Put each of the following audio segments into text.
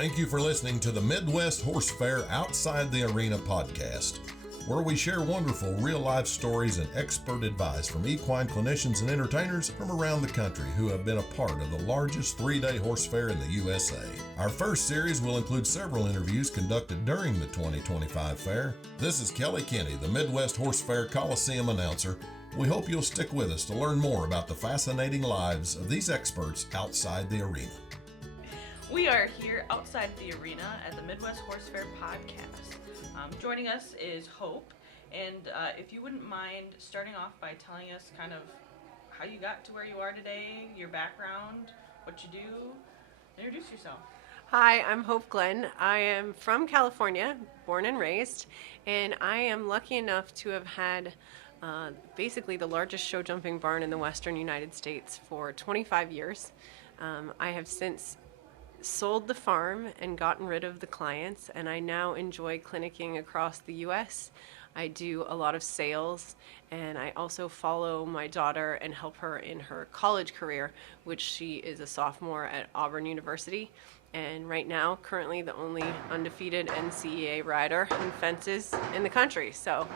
Thank you for listening to the Midwest Horse Fair Outside the Arena podcast, where we share wonderful real-life stories and expert advice from equine clinicians and entertainers from around the country who have been a part of the largest three-day horse fair in the USA. Our first series will include several interviews conducted during the 2025 fair. This is Kelly Kenny, the Midwest Horse Fair Coliseum announcer. We hope you'll stick with us to learn more about the fascinating lives of these experts outside the arena. We are here outside the arena at the Midwest Horse Fair podcast. Joining us is Hope, and if you wouldn't mind starting off by telling us kind of how you got to where you are today, your background, what you do, introduce yourself. Hi, I'm Hope Glynn. I am from California, born and raised, and I am lucky enough to have had basically the largest show jumping barn in the western United States for 25 years. I have since sold the farm and gotten rid of the clients, and I now enjoy clinicking across the U.S. I do a lot of sales, and I also follow my daughter and help her in her college career, which she is a sophomore at Auburn University, and right now, currently the only undefeated NCEA rider in fences in the country. So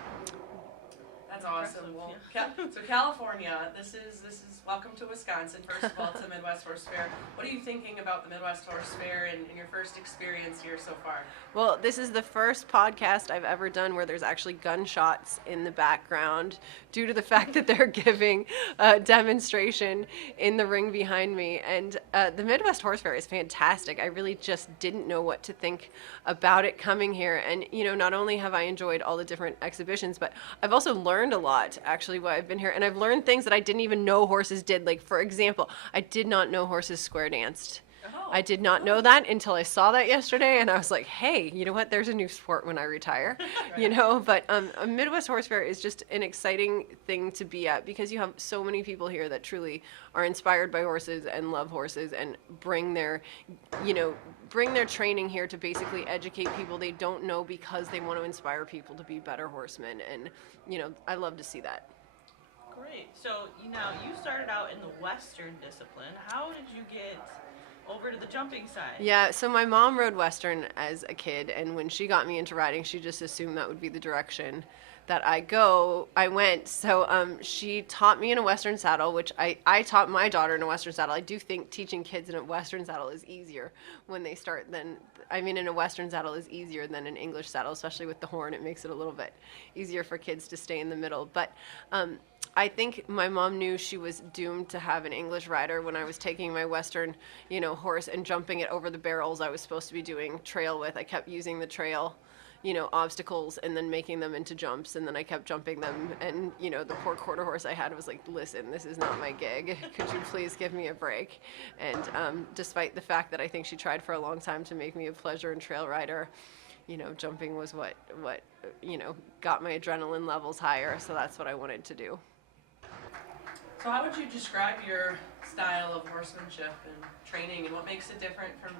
that's awesome. Well, so California, this is welcome to Wisconsin. First of all, to Midwest Horse Fair. What are you thinking about the Midwest Horse Fair and your first experience here so far? Well, this is the first podcast I've ever done where there's actually gunshots in the background due to the fact that they're giving a demonstration in the ring behind me. And the Midwest Horse Fair is fantastic. I really just didn't know what to think about it coming here. And, you know, not only have I enjoyed all the different exhibitions, but I've also learned a lot, actually, while I've been here. And I've learned things that I didn't even know horses did. Like, for example, I did not know horses square danced. I did not know that until I saw that yesterday, and I was like, hey, you know what? There's a new sport when I retire, right. You know? But a Midwest Horse Fair is just an exciting thing to be at because you have so many people here that truly are inspired by horses and love horses and bring their training here to basically educate people they don't know because they want to inspire people to be better horsemen. And, you know, I love to see that. Great. So, you started out in the Western discipline. How did you get over to the jumping side? Yeah, so my mom rode Western as a kid, and when she got me into riding, she just assumed that would be the direction that I went. So she taught me in a Western saddle, which I taught my daughter in a Western saddle. I do think teaching kids in a Western saddle is easier when they start in a Western saddle is easier than an English saddle, especially with the horn. It makes it a little bit easier for kids to stay in the middle. But I think my mom knew she was doomed to have an English rider when I was taking my Western, horse and jumping it over the barrels I was supposed to be doing trail with. I kept using the trail, obstacles and then making them into jumps, and then I kept jumping them. And, the poor quarter horse I had was like, listen, this is not my gig. Could you please give me a break? And despite the fact that I think she tried for a long time to make me a pleasure and trail rider, jumping was what got my adrenaline levels higher. So that's what I wanted to do. So how would you describe your style of horsemanship and training, and what makes it different from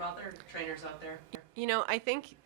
other trainers out there? I think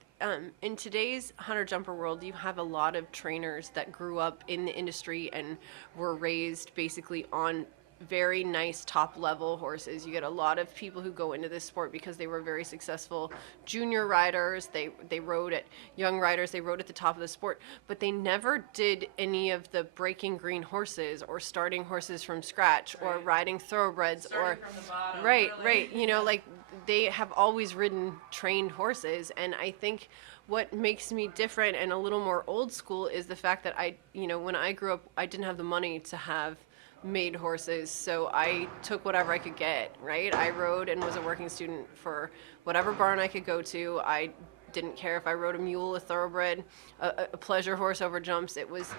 in today's hunter-jumper world, you have a lot of trainers that grew up in the industry and were raised basically on very nice top-level horses. You get a lot of people who go into this sport because they were very successful junior riders. They rode at young riders. They rode at the top of the sport, but they never did any of the breaking green horses or starting horses from scratch, right, or riding thoroughbreds starting from the bottom, right. Really. Like they have always ridden trained horses, and I think what makes me different and a little more old school is the fact that when I grew up, I didn't have the money to have made horses, so I took whatever I could get, right? I rode and was a working student for whatever barn I could go to. I didn't care if I rode a mule, a thoroughbred, a pleasure horse over jumps. It was,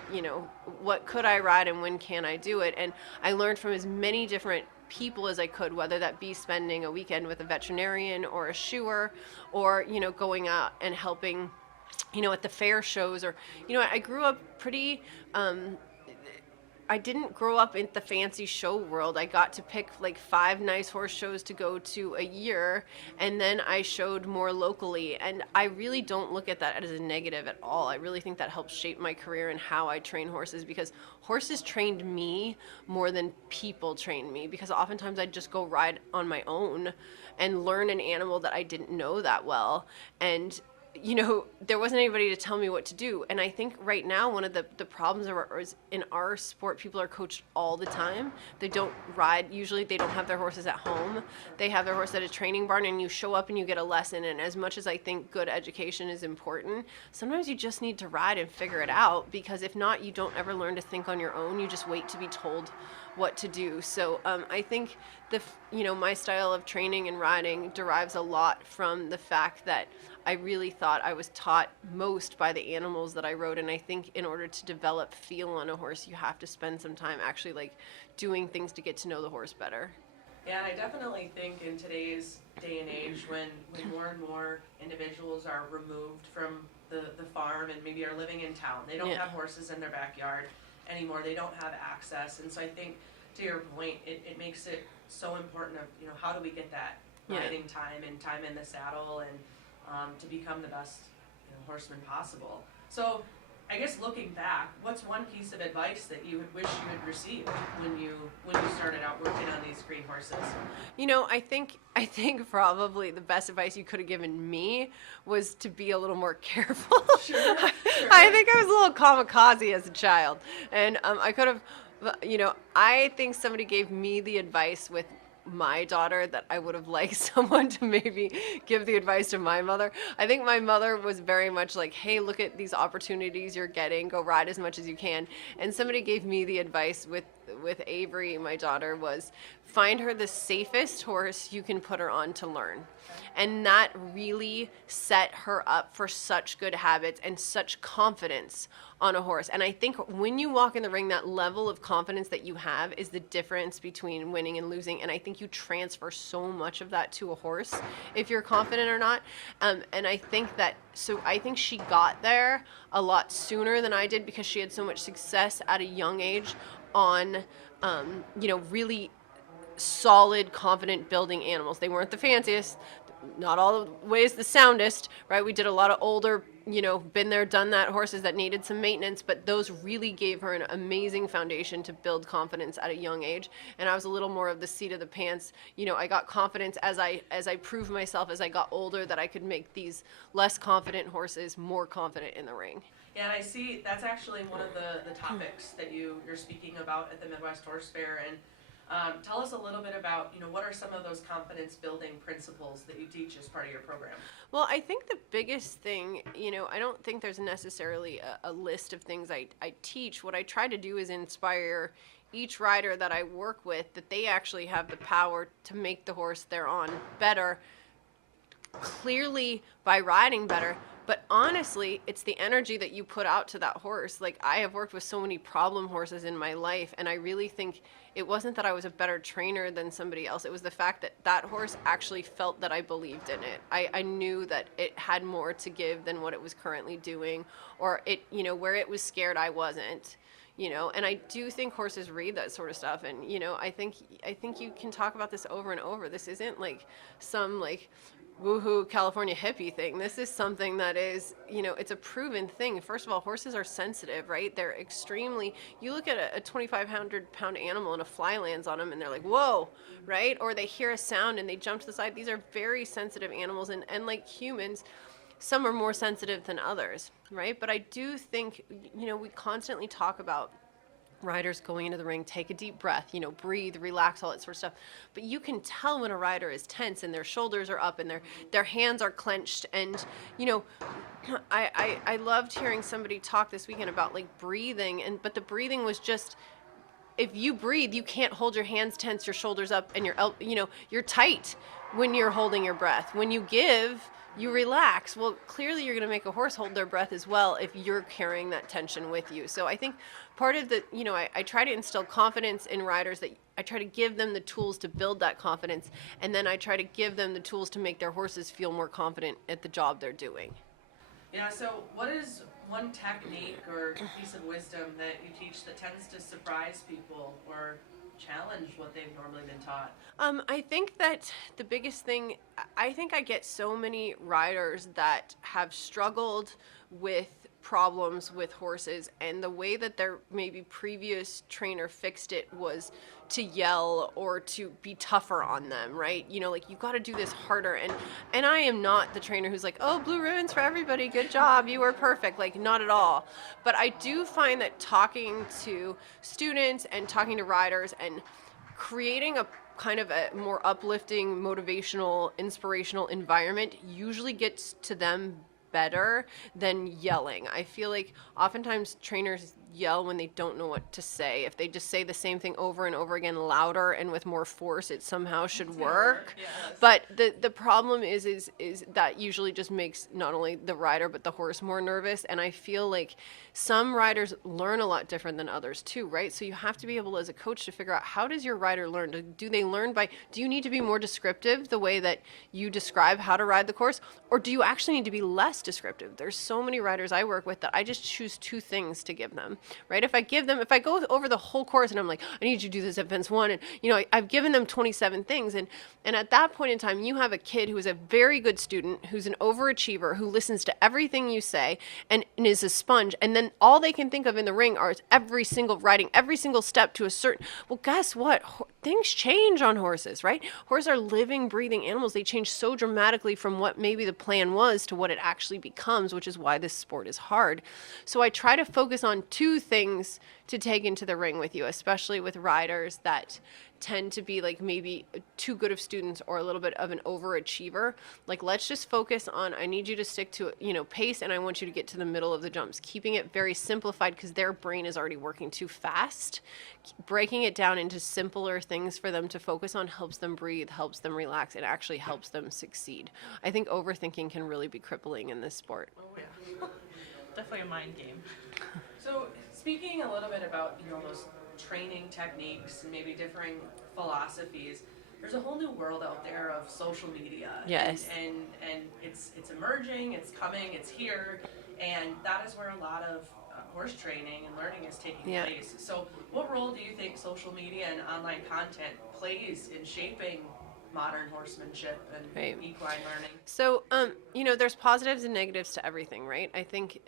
what could I ride and when can I do it? And I learned from as many different people as I could, whether that be spending a weekend with a veterinarian or a shoer or, going out and helping, at the fair shows or, I grew up pretty didn't grow up in the fancy show world. I got to pick like 5 nice horse shows to go to a year, and then I showed more locally. And I really don't look at that as a negative at all. I really think that helped shape my career and how I train horses, because horses trained me more than people trained me, because oftentimes I'd just go ride on my own and learn an animal that I didn't know that well. And there wasn't anybody to tell me what to do. And I think right now, one of the problems is in our sport, people are coached all the time. They don't ride. Usually they don't have their horses at home. They have their horse at a training barn, and you show up and you get a lesson. And as much as I think good education is important, sometimes you just need to ride and figure it out, because if not, you don't ever learn to think on your own. You just wait to be told what to do. So I think my style of training and riding derives a lot from the fact that I really thought I was taught most by the animals that I rode. And I think in order to develop feel on a horse, you have to spend some time actually like doing things to get to know the horse better. Yeah, and I definitely think in today's day and age, when more and more individuals are removed from the farm and maybe are living in town, they don't have horses in their backyard anymore. They don't have access. And so I think, to your point, it makes it so important of, how do we get that riding time and time in the saddle, and to become the best horseman possible. So I guess looking back, what's one piece of advice that you wish you had received when you started out working on these green horses? I think probably the best advice you could have given me was to be a little more careful. Sure. I think I was a little kamikaze as a child, and I could have, I think somebody gave me the advice with my daughter that I would have liked someone to maybe give the advice to my mother. I think my mother was very much like, hey, look at these opportunities you're getting, go ride as much as you can. And somebody gave me the advice with Avery, my daughter, was find her the safest horse you can put her on to learn. And that really set her up for such good habits and such confidence on a horse. And I think when you walk in the ring, that level of confidence that you have is the difference between winning and losing. And I think you transfer so much of that to a horse if you're confident or not. And I think she got there a lot sooner than I did, because she had so much success at a young age on, really solid, confident building animals. They weren't the fanciest, not all the ways the soundest, right? We did a lot of older, been there, done that horses that needed some maintenance, but those really gave her an amazing foundation to build confidence at a young age. And I was a little more of the seat of the pants. I got confidence as I proved myself as I got older that I could make these less confident horses more confident in the ring. Yeah, and I see that's actually one of the topics that you're speaking about at the Midwest Horse Fair. And tell us a little bit about, what are some of those confidence building principles that you teach as part of your program? Well, I think the biggest thing, I don't think there's necessarily a list of things I teach. What I try to do is inspire each rider that I work with that they actually have the power to make the horse they're on better, clearly by riding better. But honestly, it's the energy that you put out to that horse. Like, I have worked with so many problem horses in my life, and I really think it wasn't that I was a better trainer than somebody else. It was the fact that that horse actually felt that I believed in it. I knew that it had more to give than what it was currently doing, or it, where it was scared, I wasn't. And I do think horses read that sort of stuff. And, I think you can talk about this over and over. This isn't like some woohoo California hippie thing. This is something that is, it's a proven thing. First of all, horses are sensitive, right? They're extremely, you look at a 2,500 pound animal and a fly lands on them and they're like, whoa, right? Or they hear a sound and they jump to the side. These are very sensitive animals, and like humans, some are more sensitive than others, right? But I do think, we constantly talk about riders going into the ring, take a deep breath, breathe, relax, all that sort of stuff. But you can tell when a rider is tense and their shoulders are up and their hands are clenched. And, I loved hearing somebody talk this weekend about breathing, but the breathing was just, if you breathe, you can't hold your hands tense, your shoulders up, and you're tight when you're holding your breath. When you give, you relax. Well, clearly you're going to make a horse hold their breath as well if you're carrying that tension with you. So I think part of the, I try to instill confidence in riders, that I try to give them the tools to build that confidence, and then I try to give them the tools to make their horses feel more confident at the job they're doing. Yeah, so what is one technique or piece of wisdom that you teach that tends to surprise people or challenge what they've normally been taught? I think that the biggest thing, I think I get so many riders that have struggled with problems with horses, and the way that their maybe previous trainer fixed it was to yell or to be tougher on them, right? You know, like, you got to do this harder. And I am not the trainer who's like, oh, blue ribbons for everybody, good job, you were perfect. Like, not at all. But I do find that talking to students and talking to riders and creating a kind of a more uplifting, motivational, inspirational environment usually gets to them better than yelling. I feel like oftentimes trainers yell when they don't know what to say. If they just say the same thing over and over again louder and with more force, it somehow should work. Yes. But the problem is that usually just makes not only the rider but the horse more nervous. And I feel like some riders learn a lot different than others too, right? So you have to be able as a coach to figure out, how does your rider learn? Do they learn do you need to be more descriptive the way that you describe how to ride the course? Or do you actually need to be less descriptive? There's so many riders I work with that I just choose two things to give them, right? If I go over the whole course and I'm like, I need you to do this at fence 1, and I've given them 27 things, and at that point in time, you have a kid who is a very good student, who's an overachiever, who listens to everything you say and is a sponge, and then all they can think of in the ring are every single step to a certain, well, guess what? Things change on horses, right? Horses are living, breathing animals. They change so dramatically from what maybe the plan was to what it actually becomes, which is why this sport is hard. So I try to focus on two things to take into the ring with you, especially with riders that tend to be like maybe too good of students or a little bit of an overachiever. Like, let's just focus on, I need you to stick to, pace, and I want you to get to the middle of the jumps, keeping it very simplified because their brain is already working too fast. Breaking it down into simpler things for them to focus on helps them breathe, helps them relax, and actually helps them succeed. I think overthinking can really be crippling in this sport. Oh, yeah. Definitely a mind game. So speaking a little bit about, those training techniques and maybe differing philosophies, there's a whole new world out there of social media. Yes. And it's emerging, it's coming, it's here, and that is where a lot of horse training and learning is taking place. So what role do you think social media and online content plays in shaping modern horsemanship and equine learning? So, there's positives and negatives to everything, right? I think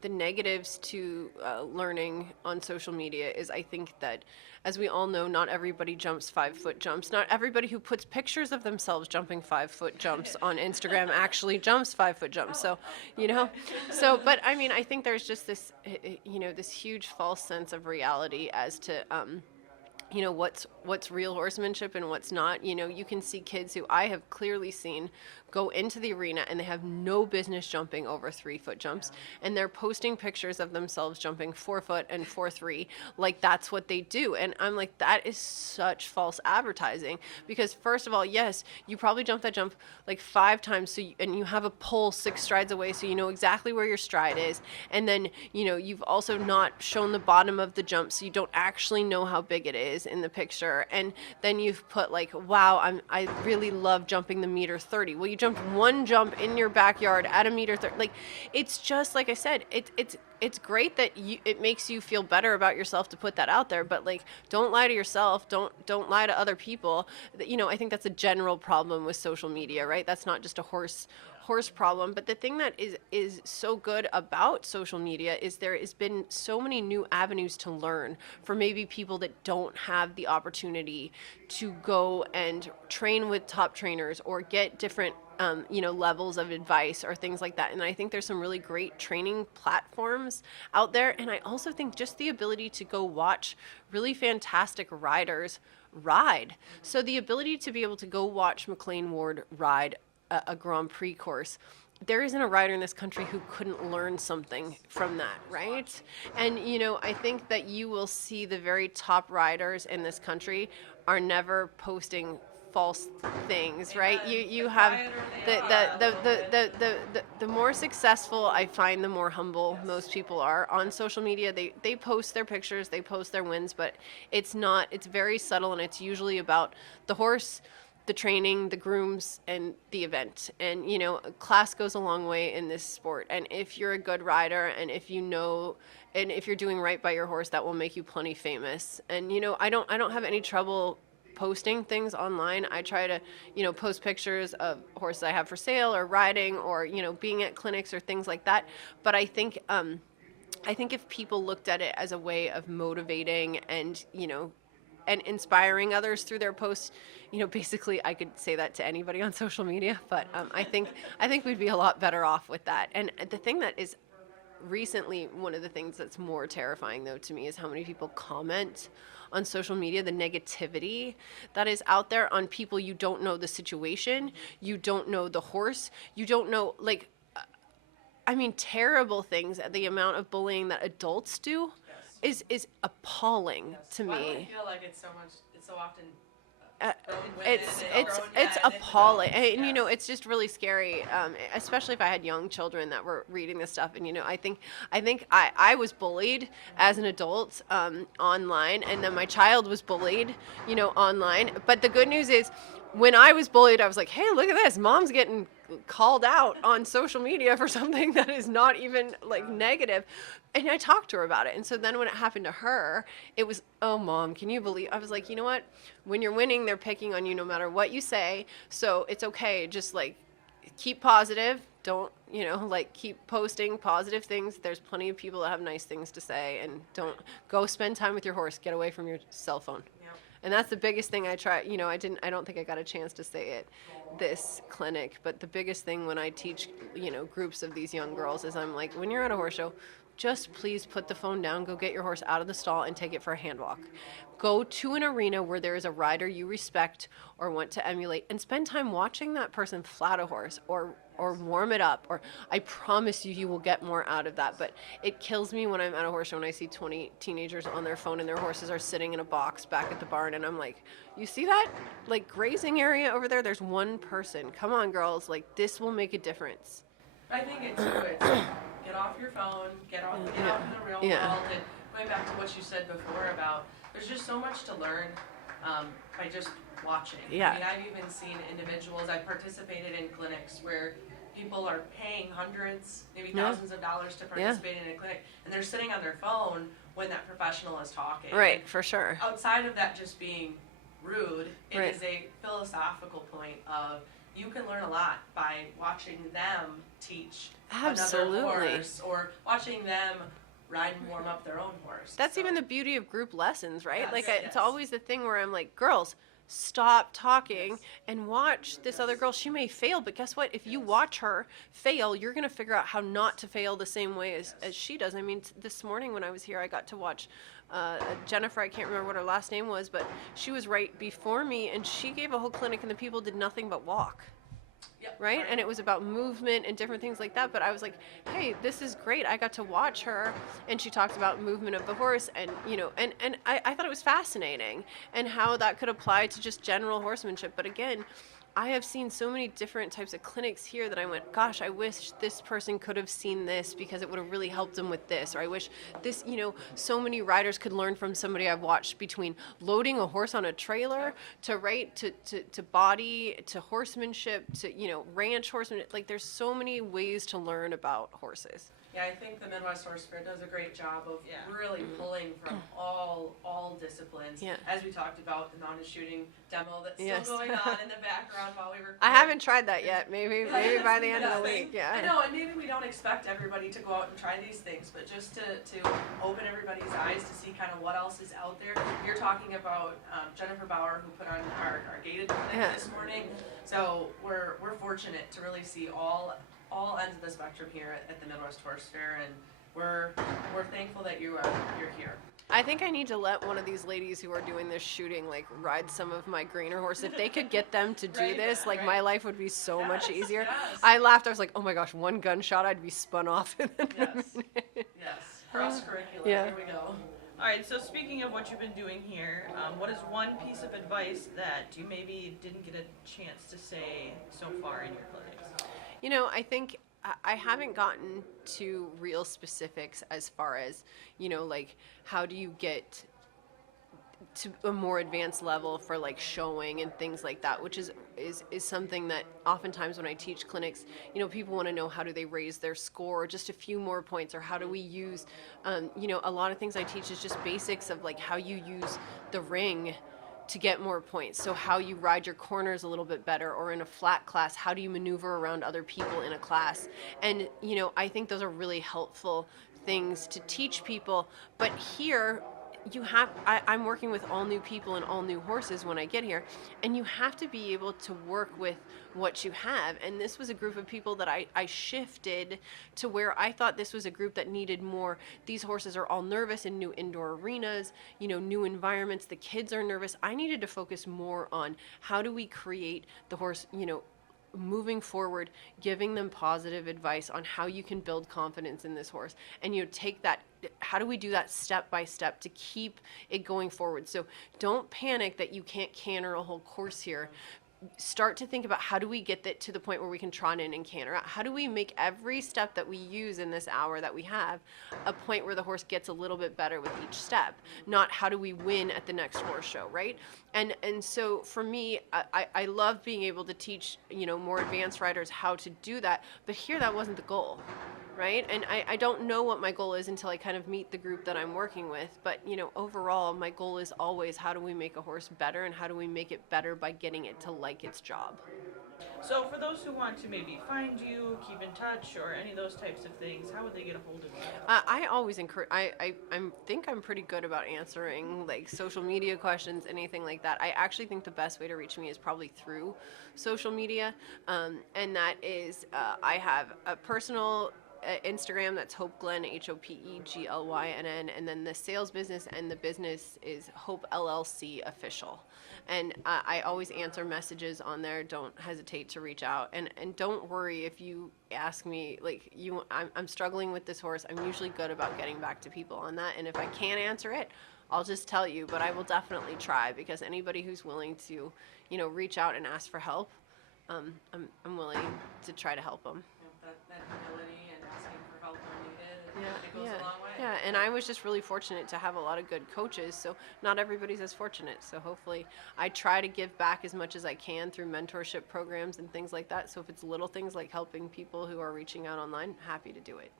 the negatives to learning on social media is, I think that, as we all know, not everybody jumps 5-foot jumps. Not everybody who puts pictures of themselves jumping 5-foot jumps on Instagram actually jumps 5-foot jumps. So, but I mean, I think there's just this, this huge false sense of reality as to, what's real horsemanship and what's not. You can see kids who I have clearly seen go into the arena and they have no business jumping over 3-foot jumps, and they're posting pictures of themselves jumping 4-foot and 4-3 like that's what they do. And I'm like, that is such false advertising, because first of all, yes, you probably jumped that jump like 5 times, and you have a pole 6 strides away, so you know exactly where your stride is. And then you've also not shown the bottom of the jump, so you don't actually know how big it is in the picture. And then you've put like, wow, I really love jumping the meter 30. Well, you jumped one jump in your backyard at a meter 30. Like, it's just like I said, it's great that it makes you feel better about yourself to put that out there, but like, don't lie to yourself, don't lie to other people. I think that's a general problem with social media, right? That's not just a horse problem. But the thing that is so good about social media is there has been so many new avenues to learn for maybe people that don't have the opportunity to go and train with top trainers or get different levels of advice or things like that. And I think there's some really great training platforms out there. And I also think just the ability to go watch really fantastic riders ride. So the ability to be able to go watch McLean Ward ride a Grand Prix course, there isn't a rider in this country who couldn't learn something from that, right? And, I think that you will see the very top riders in this country are never posting false things, right? You have the more successful, I find, the more humble most people are on social media. They post their pictures, they post their wins, but it's very subtle, and it's usually about the horse the training, the grooms, and the event. And, you know, class goes a long way in this sport. And if you're a good rider, and if you know, and if you're doing right by your horse, that will make you plenty famous. And, you know, I don't have any trouble posting things online. I try to, you know, post pictures of horses I have for sale or riding or, you know, being at clinics or things like that. But I think if people looked at it as a way of motivating and, you know, and inspiring others through their posts, you know, basically I could say that to anybody on social media, but I think we'd be a lot better off with that. And the thing that is recently, one of the things that's more terrifying though to me is how many people comment on social media, the negativity that is out there on people. You don't know the situation, you don't know the horse, you don't know, like, I mean, terrible things. The amount of bullying that adults do is appalling to me. Why do I feel like it's so often it's appalling, and you know, it's just really scary, especially if I had young children that were reading this stuff. And you know, I think I was bullied as an adult online, and then my child was bullied, you know, online. But the good news is, when I was bullied, I was like, hey, look at this, mom's getting called out on social media for something that is not even like negative. And I talked to her about it. And so then when it happened to her, it was, oh, Mom, can you believe? I was like, you know what? When you're winning, they're picking on you no matter what you say. So it's okay. Just like keep positive. Don't, you know, like keep posting positive things. There's plenty of people that have nice things to say. And don't go spend time with your horse. Get away from your cell phone. Yeah. And that's the biggest thing I try. You know, I don't think I got a chance to say it this clinic. But the biggest thing when I teach, you know, groups of these young girls is I'm like, when you're at a horse show, just please put the phone down, go get your horse out of the stall and take it for a hand walk. Go to an arena where there is a rider you respect or want to emulate, and spend time watching that person flat a horse or warm it up. Or I promise you will get more out of that. But it kills me when I'm at a horse show and I see 20 teenagers on their phone and their horses are sitting in a box back at the barn, and I'm like, you see that like grazing area over there? There's one person. Come on, girls, like this will make a difference. I think it's get off your phone, get out in the real world. And going back to what you said before about there's just so much to learn by just watching. Yeah. I mean, I've even seen individuals, I've participated in clinics where people are paying hundreds, maybe thousands of dollars to participate in a clinic, and they're sitting on their phone when that professional is talking. Right, and for sure. Outside of that just being rude, it is a philosophical point of you can learn a lot by watching them teach another horse, or watching them ride and warm up their own horse. That's even the beauty of group lessons, right? Yes, like yes. it's always the thing where I'm like, girls, stop talking and watch this other girl. She may fail, but guess what? If you watch her fail, you're going to figure out how not to fail the same way as she does. I mean, this morning when I was here, I got to watch Jennifer, I can't remember what her last name was, but she was right before me, and she gave a whole clinic, and the people did nothing but walk. Yep. Right? And it was about movement and different things like that. But I was like, hey, this is great. I got to watch her, and she talked about movement of the horse, and, you know, and I thought it was fascinating and how that could apply to just general horsemanship. But again, I have seen so many different types of clinics here that I went, gosh, I wish this person could have seen this because it would have really helped them with this. Or I wish this, you know, so many riders could learn from somebody I've watched, between loading a horse on a trailer to body, to horsemanship, to, you know, ranch horsemanship. Like there's so many ways to learn about horses. Yeah, I think the Midwest Horse Fair does a great job of really pulling from all disciplines. Yeah. As we talked about, the mounted shooting demo that's still going on in the background while we were. I haven't tried that yet. Maybe by the end of the week. Yeah. I know, and maybe we don't expect everybody to go out and try these things, but just to open everybody's eyes to see kind of what else is out there. You're talking about Jennifer Bauer, who put on our gated clinic this morning. So we're fortunate to really see all ends of the spectrum here at the Midwest Horse Fair, and we're thankful that you're here. I think I need to let one of these ladies who are doing this shooting like ride some of my greener horse. If they could get them to do this, like my life would be so much easier. Yes. I laughed. I was like, oh my gosh, one gunshot, I'd be spun off. Yes. Cross-curricular. Here we go. All right, so speaking of what you've been doing here, what is one piece of advice that you maybe didn't get a chance to say so far in your clinics? You know, I think I haven't gotten to real specifics as far as, you know, like how do you get to a more advanced level for like showing and things like that, which is something that oftentimes when I teach clinics, people want to know how do they raise their score just a few more points, or how do we use, a lot of things I teach is just basics of like how you use the ring to get more points. So how you ride your corners a little bit better, or in a flat class, how do you maneuver around other people in a class? And, I think those are really helpful things to teach people. But here, I'm working with all new people and all new horses when I get here, and you have to be able to work with what you have. And this was a group of people that I shifted to where I thought this was a group that needed more. These horses are all nervous in new indoor arenas, new environments. The kids are nervous. I needed to focus more on how do we create the horse, moving forward, giving them positive advice on how you can build confidence in this horse. And take that, how do we do that step by step to keep it going forward? So don't panic that you can't canter a whole course here. Start to think about how do we get that to the point where we can trot in and canter out? How do we make every step that we use in this hour that we have a point where the horse gets a little bit better with each step? Not how do we win at the next horse show, right? And so for me, I love being able to teach, more advanced riders how to do that. But here, that wasn't the goal, right? And I don't know what my goal is until I kind of meet the group that I'm working with. But, overall, my goal is always how do we make a horse better, and how do we make it better by getting it to like its job. So for those who want to maybe find you, keep in touch, or any of those types of things, how would they get a hold of you? I always encourage, I think I'm pretty good about answering like social media questions, anything like that. I actually think the best way to reach me is probably through social media. And that is, I have a personal Instagram, that's Hope Glynn, HopeGlynn, and then the sales business and the business is Hope LLC Official. And I always answer messages on there. Don't hesitate to reach out, and don't worry if you ask me I'm struggling with this horse. I'm usually good about getting back to people on that, and if I can't answer it, I'll just tell you. But I will definitely try, because anybody who's willing to reach out and ask for help, I'm willing to try to help them. That humility and asking for help when needed, it goes a long way. Yeah, and I was just really fortunate to have a lot of good coaches, so not everybody's as fortunate. So hopefully I try to give back as much as I can through mentorship programs and things like that. So if it's little things like helping people who are reaching out online, happy to do it.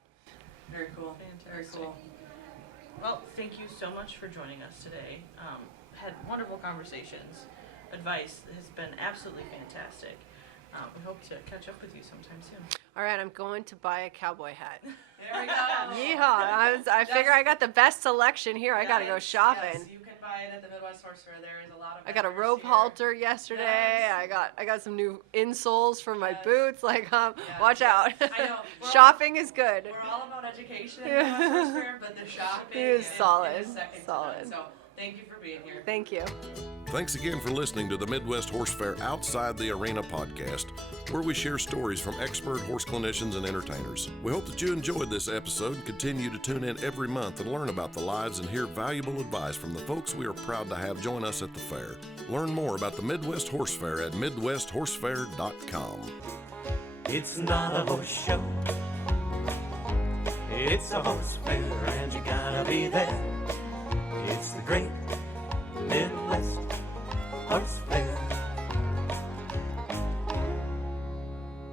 Very cool. Fantastic. Very cool. Well, thank you so much for joining us today. Had wonderful conversations. Advice has been absolutely fantastic. We hope to catch up with you sometime soon. All right, I'm going to buy a cowboy hat. There we go. Yeehaw! I figure I got the best selection here. I got to go shopping. Yes, you can buy it at the Midwest Horse Fair. There is a lot of. I got a vendors rope here. halter yesterday. Yes. I got some new insoles for my Yes. boots. Yes. Watch out. I know. Shopping is good. We're all about education at the Midwest Horse Fair, but the shopping is solid. is second Solid. to none. So thank you for being here. Thank you. Thanks again for listening to the Midwest Horse Fair Outside the Arena podcast, where we share stories from expert horse clinicians and entertainers. We hope that you enjoyed this episode and continue to tune in every month and learn about the lives and hear valuable advice from the folks we are proud to have join us at the fair. Learn more about the Midwest Horse Fair at MidwestHorseFair.com. It's not a horse show, it's a horse fair, and you gotta be there. It's the great Midwest Horse Fair.